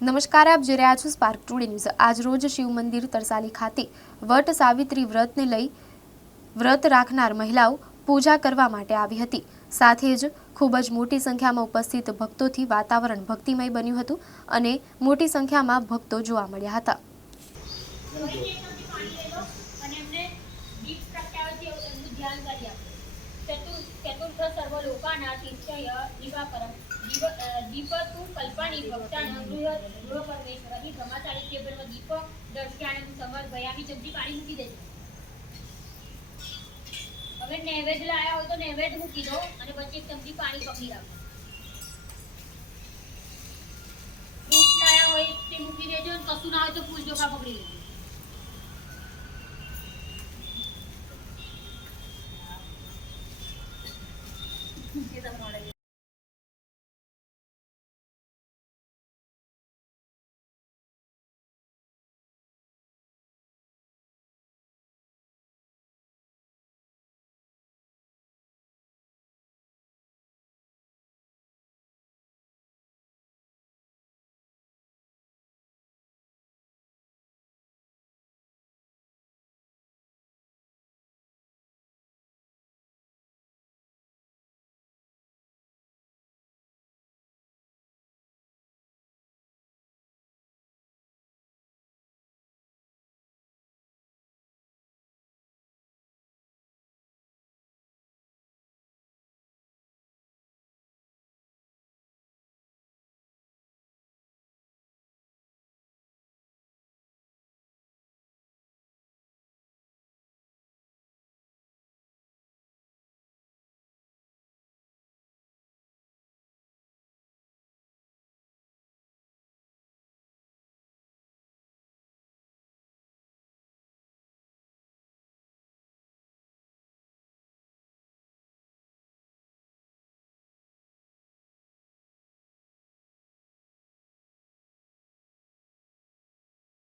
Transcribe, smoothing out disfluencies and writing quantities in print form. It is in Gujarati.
નમસ્કાર, આપ જોઈ રહ્યા છો સ્પાર્ક ટુડે ન્યૂઝ। આજ રોજ શિવ મંદિર તરસાલી ખાતે વટ સાવિત્રી વ્રતને લઈ વ્રત રાખનાર મહિલાઓ પૂજા કરવા માટે આવી હતી। સાથે જ ખૂબ જ મોટી સંખ્યામાં ઉપસ્થિત ભક્તોથી વાતાવરણ ભક્તિમય બન્યું હતું અને મોટી સંખ્યામાં ભક્તો જોવા મળ્યા હતા। चतुर्थ सर्वलोकानां तीर्थय दिवाकरं दीपतु कल्पानि भक्तानां गृह परमेश्वर ही ब्रह्मचारी के दीप दर्शयाने समर्पयामि। चमची पानी मूकी देજો। હવે નૈવેદ્ય લાયા હોય તો નૈવેદ્ય મૂકી દો અને પછી એક ચમચી પાણી પકડી રાખો। ફ્રૂટ લાયા હોય તે મૂકી દેજો અને કશું ના હોય તો ફૂલ ચોખા પકડી લેજો।